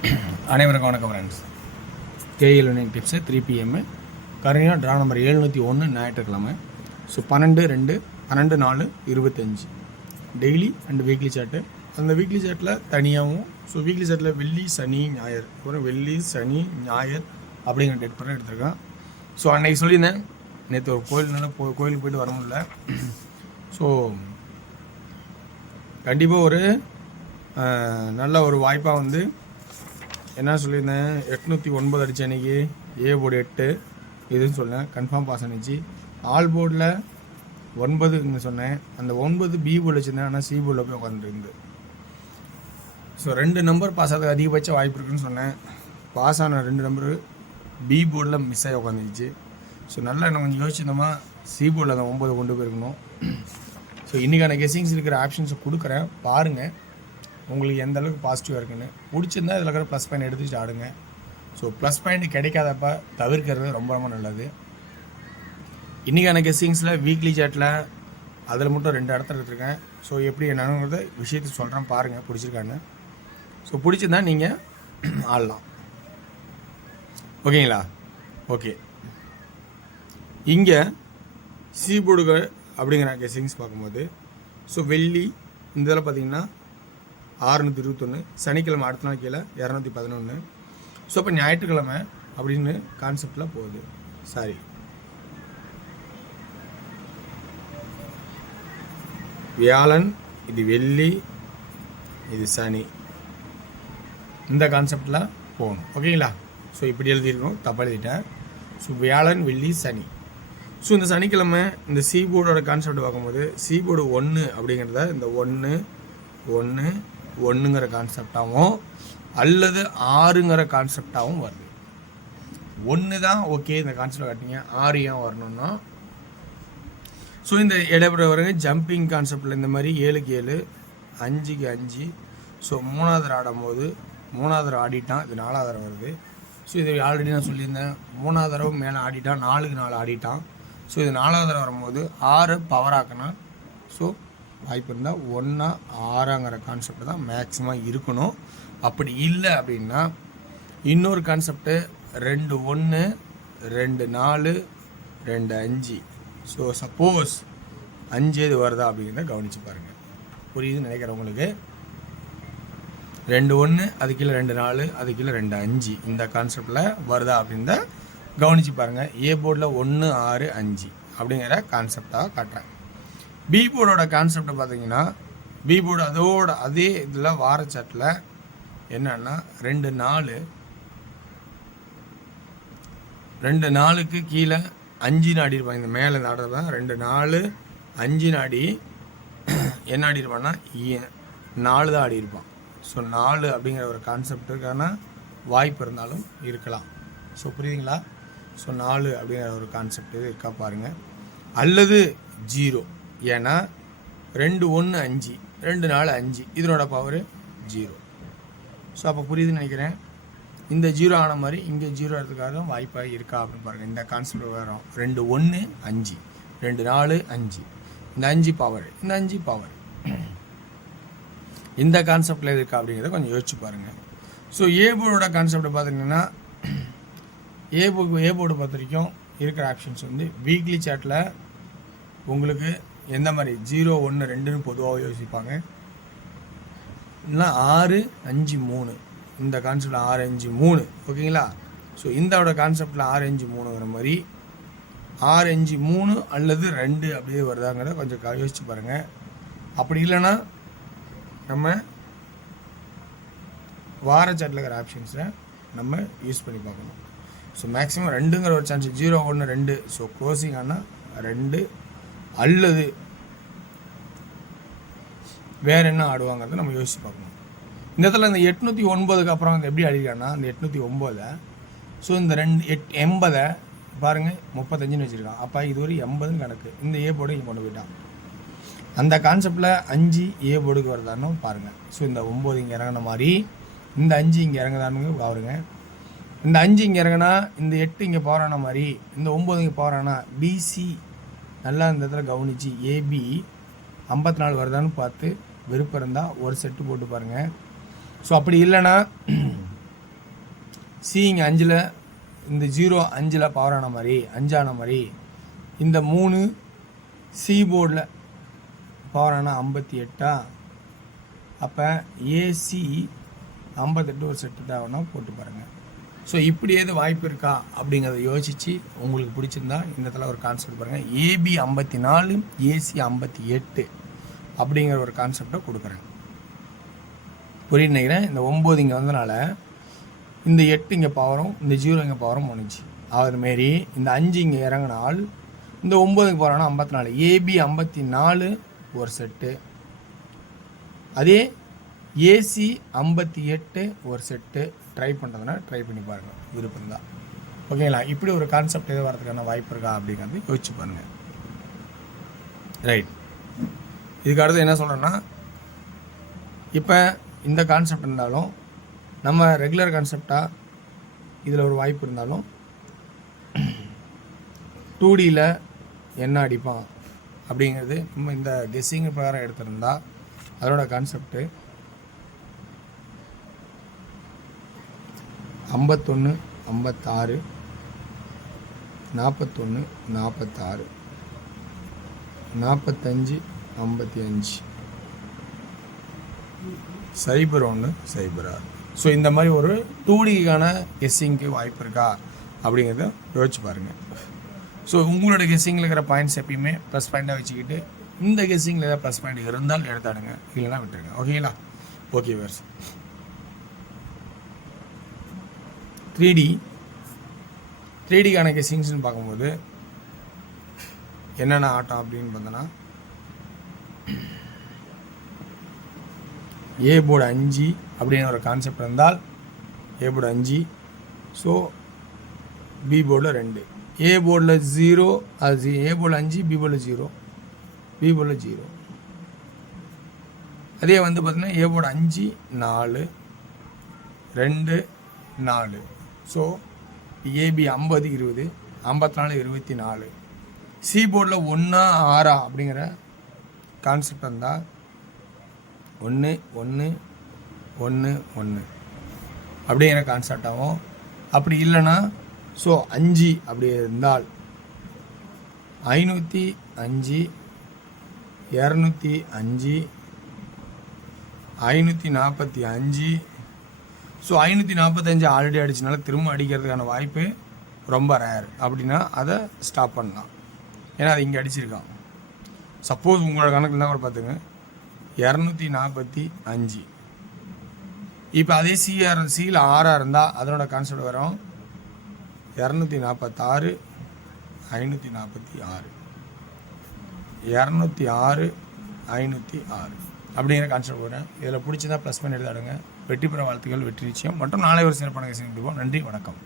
அனைவருக்கும் வணக்கம் friends. KL winning tips 3 PM கரெக்டாக ட்ரா நம்பர் 701 ஞாயிற்றுக்கிழமை. So 12/2/12/4/25 daily and weekly chart. அந்த வீக்லி சார்ட்டில் தனியாகவும், ஸோ வீக்லி சார்ட்டில் வெள்ளி சனி ஞாயிறு, அப்புறம் வெள்ளி சனி ஞாயிறு அப்படிங்கிற டேட் பண்ணி எடுத்திருக்கேன். ஸோ அன்றைக்கி சொல்லியிருந்தேன், நேற்று ஒரு கோயிலுக்கு போய்ட்டு வர முடியல. ஸோ கண்டிப்பாக ஒரு நல்ல ஒரு வாய்ப்பாக வந்து என்ன சொல்லியிருந்தேன், 809 அடிச்சு அன்றைக்கி ஏ போர்டு 8 இதுன்னு சொன்னேன், கன்ஃபார்ம் பாஸ் ஆனிச்சு. ஆல் போர்டில் 9 சொன்னேன், அந்த 9 பி போர்டில் வச்சுருந்தேன், ஆனால் சி போர்டில் போய் உட்காந்துருந்து. ஸோ 2 நம்பர் பாஸ் ஆகிறது அதிகபட்ச வாய்ப்பு இருக்குதுன்னு சொன்னேன். பாஸ் ஆன 2 நம்பரு பி போர்டில் மிஸ் ஆகி உட்காந்துச்சு. ஸோ நல்லா என்ன கொஞ்சம் யோசிச்சிருந்தோமா சி போர்டில் அந்த 9 கொண்டு போயிருக்கணும். ஸோ இன்றைக்கான கெஸ்ஸிங்ஸ் இருக்கிற ஆப்ஷன்ஸை கொடுக்குறேன், பாருங்கள் உங்களுக்கு எந்த அளவுக்கு பாசிட்டிவாக இருக்குன்னு. பிடிச்சிருந்தா இதில் இருக்கிற ப்ளஸ் பாயிண்ட் எடுத்துகிட்டு ஆடுங்க. ஸோ ப்ளஸ் பாயிண்ட் கிடைக்காதப்ப தவிர்க்கிறது ரொம்ப ரொம்ப நல்லது. இன்றைக்கான கெஸ்ஸிங்ஸில் வீக்லி சாட்டில் அதில் மட்டும் 2 இடத்துல எடுத்துருக்கேன். ஸோ எப்படி என்னங்கிறத விஷயத்தை சொல்கிறேன், பாருங்கள் பிடிச்சிருக்கான்னு. ஸோ பிடிச்சிருந்தா நீங்கள் ஆடலாம், ஓகேங்களா? ஓகே, இங்கே சி போர்டுகள் அப்படிங்கிற கெஸ்ஸிங்ஸ் பார்க்கும்போது, ஸோ வெள்ளி இந்த இதில் பார்த்தீங்கன்னா 621, சனிக்கிழமை அடுத்த நாள் கீழே 211. ஸோ இப்போ ஞாயிற்றுக்கிழமை அப்படின்னு கான்செப்டில் போகுது. சாரி, வியாழன், இது வெள்ளி, இது சனி, இந்த கான்செப்டில் போகணும், ஓகேங்களா? ஸோ இப்படி எழுதியிருக்கணும், தப்பாக எழுதிட்டேன். ஸோ வியாழன், வெள்ளி, சனி. ஸோ இந்த சனிக்கிழமை இந்த சி போர்டோட கான்செப்ட் பார்க்கும்போது, சி போர்டு 1 அப்படிங்கிறத இந்த 1ங்கிற கான்செப்டாகவும் அல்லது 6ங்கிற கான்செப்டாகவும் வருது. 1 தான் ஓகே, இந்த கான்செப்ட் காட்டிங்க, 6 ஏன் வரணும்னா, ஸோ இந்த இடைப்பட வரங்க ஜம்பிங் கான்செப்டில் இந்த மாதிரி 7க்கு 7, 5க்கு 5. ஸோ 3வது ஆடும்போது 3வது ஆடிட்டான், இது 4வது வருது. ஸோ இது ஆல்ரெடி நான் சொல்லியிருந்தேன், 3வது தடவை மேலே ஆடிட்டான், 4க்கு 4 ஆடிட்டான். ஸோ இது 4வது வரும்போது 6 பவர் ஆக்கணும். ஸோ வாய்ப்பு இருந்தால் 1 6ங்கிற கான்செப்ட் தான் மேக்ஸிமம் இருக்கணும். அப்படி இல்லை அப்படின்னா இன்னொரு கான்செப்டு 2 1 2 4 2 5. ஸோ சப்போஸ் 5 இது வருதா அப்படிங்கிறத கவனித்து பாருங்கள், புரியுதுன்னு நினைக்கிறவங்களுக்கு. 2 1 அது கீழே 2 4 அது கீழே 2 5 இந்த கான்செப்டில் வருதா அப்படின்றத கவனித்து பாருங்கள். ஏ போர்டில் 1 6 5 அப்படிங்கிற கான்செப்டாக காட்டுறேன். பி போர்டோட கான்செப்டை பார்த்தீங்கன்னா, பி போர்டு அதே இதில் வார சாட்டில் என்னன்னா 2 4க்கு கீழே 5 ஆடிருப்பாங்க. இந்த மேலே இந்த ஆடுறது தான் 2 4 5 ஆடி என்ன ஆடிருப்பான்னா 4 தான் ஆடிருப்பான். ஸோ 4 அப்படிங்கிற ஒரு கான்செப்டுக்கான வாய்ப்பு இருந்தாலும் இருக்கலாம். ஸோ புரியுதுங்களா? ஸோ 4 அப்படிங்கிற ஒரு கான்செப்ட் இருக்கா பாருங்கள், அல்லது 0. ஏன்னா 2 1 5 2 4 5 இதனோட பவர் 0. ஸோ அப்போ புரியுதுன்னு நினைக்கிறேன். இந்த 0 ஆன மாதிரி இங்கே 0 எடுத்துக்காக வாய்ப்பாக இருக்கா அப்படின்னு பாருங்கள். இந்த கான்செப்ட் வரும் 2 1 5 2 4 5 இந்த 5 பவர், இந்த 5 பவர் இந்த கான்செப்டில் இருக்கா அப்படிங்கிறத கொஞ்சம் யோசிச்சு பாருங்கள். ஸோ ஏ போர்டோட கான்செப்டை பார்த்தீங்கன்னா, ஏ போர்டு பொறுத்த வரைக்கும் இருக்கிற ஆப்ஷன்ஸ் வந்து வீக்லி சாட்டில் உங்களுக்கு எந்த மாதிரி 0 1 2ன்னு பொதுவாக யோசிப்பாங்க. இல்லைனா 6 5 3 இந்த கான்செப்டில் 6 5 3, ஓகேங்களா? ஸோ இந்தோட கான்செப்டில் 6 5 3ங்கிற மாதிரி 6 5 3 அல்லது 2 அப்படியே வருதாங்கிறத கொஞ்சம் யோசிச்சு பாருங்கள். அப்படி இல்லைன்னா நம்ம வார சாட்டில் இருக்கிற ஆப்ஷன்ஸை நம்ம யூஸ் பண்ணி பார்க்கணும். ஸோ மேக்ஸிமம் 2ங்கிற ஒரு சான்ஸ், 0 1 2. ஸோ க்ளோசிங் ஆனால் 2 அல்லது வேறு என்ன ஆடுவாங்கிறத நம்ம யோசிச்சு பார்க்கணும். இந்த இடத்துல இந்த 809க்கு அப்புறம் வந்து எப்படி ஆடிருக்காங்கன்னா, அந்த 809 ஸோ இந்த 80 பாருங்கள் 35ன்னு வச்சுருக்கான். அப்போ இது ஒரு 80ன்னு கணக்கு. இந்த ஏ போர்டு இங்கே கொண்டு போயிட்டான். அந்த கான்செப்டில் 5 ஏ போர்டுக்கு வருதான்னு பாருங்கள். ஸோ இந்த 9 இங்கே இறங்கின மாதிரி இந்த 5 இங்கே இறங்குதான்னு பாருங்க. இந்த 5 இங்கே இறங்கினா இந்த 8 இங்கே பவரான மாதிரி இந்த 9 இங்கே பவரானா பிசி நல்லா இந்த இடத்துல கவனித்து ஏபி 54 வருதான்னு பார்த்து விருப்பம் இருந்தால் ஒரு செட்டு போட்டு பாருங்கள். ஸோ அப்படி இல்லைன்னா சி இங்கே 5ல் இந்த 0 5ல் பவர் ஆன மாதிரி 5 ஆன மாதிரி இந்த 3 சி போர்டில் பவர் ஆன 58. அப்போ ஏசி 58 ஒரு செட்டு தேவைன்னா போட்டு பாருங்கள். ஸோ இப்படி ஏது வாய்ப்பு இருக்கா அப்படிங்கிறத யோசித்து உங்களுக்கு பிடிச்சிருந்தா இந்த இடத்துல ஒரு கான்செப்ட் பாருங்கள். ஏபி 54 ஏசி 58 அப்படிங்கிற ஒரு கான்செப்டை கொடுக்குறேன். புரியுது நினைக்கிறேன். இந்த 9 இங்கே வந்தனால இந்த 8 இங்கே பவரும் இந்த 0 இங்கே பவரும் முடிஞ்சு அதுமாரி இந்த 5 இங்கே இறங்கினால் இந்த 9க்கு பவரான 54. ஏபி 54 ஒரு செட்டு, அதே ஏசி 58 ஒரு செட்டு. ட்ரை பண்ணுறதுனா ட்ரை பண்ணி பாருங்கள் விருப்பம் தான். ஓகேங்களா? இப்படி ஒரு கான்செப்ட் எது வரதுக்கான வாய்ப்பு இருக்கா அப்படிங்கிறது யோசிச்சு பாருங்கள். ரைட். இதுக்கு அடுத்து என்ன சொல்கிறேன்னா, இப்போ இந்த கான்செப்ட் இருந்தாலும் நம்ம ரெகுலர் கான்செப்டாக இதில் ஒரு வாய்ப்பு இருந்தாலும் 2Dயில் என்ன அடிப்பான் அப்படிங்கிறது நம்ம இந்த கெஸ்ஸிங் பிரகாரம் எடுத்திருந்தா அதோட கான்செப்ட்டு 51 56 41 46 45 55 01 06. ஸோ இந்த மாதிரி ஒரு 2Dக்கான கெஸ்ஸிங்க்கு வாய்ப்பு இருக்கா அப்படிங்கிறத யோசிச்சு பாருங்கள். ஸோ உங்களோட கெஸ்ஸிங்கில் இருக்கிற பாயிண்ட்ஸ் எப்பயுமே ப்ளஸ் பாயிண்ட்டாக வச்சுக்கிட்டு இந்த கெஸ்ஸிங்கில் ஏதாவது ப்ளஸ் பாயிண்ட் இருந்தால் எடுத்தாடுங்க, இல்லைனா விட்டுருங்க. ஓகேங்களா? Okay verse. 3Dக்கான கெஸ்ஸிங்ஸ்னு பார்க்கும்போது என்னென்ன ஆட்டம் அப்படின்னு பார்த்தோன்னா, ஏ போர்டு 5 அப்படின்னு ஒரு கான்செப்ட் இருந்தால் ஏ போர்டு 5. ஸோ பி போர்டில் 2, ஏ போர்டில் 0 அது ஏ போர்டில் 5, பி போர்டில் 0, பி போர்டில் 0. அதே வந்து பார்த்தீங்கன்னா A board 5 4 2 4. So AB 50 20 54 24. C போர்டில் 1 6 அப்படிங்கிற கான்செப்ட் இருந்தால் 1 1 1 1 அப்படிங்கிற கான்செப்ட் ஆகும். அப்படி இல்லைன்னா ஸோ 5 அப்படி இருந்தால் 505 205 545. ஸோ 545 ஆல்ரெடி அடிச்சனால திரும்ப அடிக்கிறதுக்கான வாய்ப்பு ரொம்ப ரேர். அப்படின்னா அதை ஸ்டாப் பண்ணலாம், ஏன்னா அது இங்கே அடிச்சிருக்கான். சப்போஸ் உங்களோட கணக்கில் தான் கூட பார்த்துங்க 245. இப்போ அதே சியில் 6 இருந்தால் அதனோட கான்செப்ட் வரும் 246 546 206 506 அப்படிங்கிற கான்செப்ட் வரும். இதில் பிடிச்சதா ப்ளஸ் பண்ணி எடுத்தாடுங்க. வெற்றி பெற வாழ்த்துக்கள், வெற்றி நிச்சயம். மற்றும் நாளை ஒரு சிறப்பான கசியம். நன்றி, வணக்கம்.